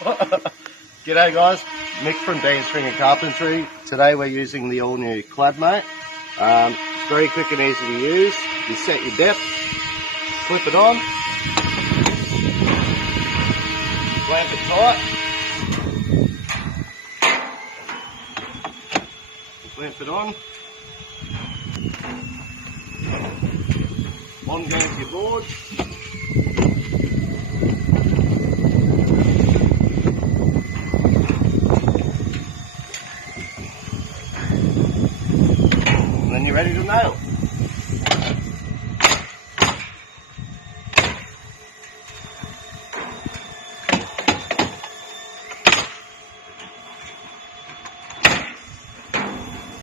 G'day guys, Mick from Dean String and Carpentry. Today we're using the all new CladMate. It's very quick and easy to use. You set your depth, flip it on, clamp it tight, clamp it on goes your board.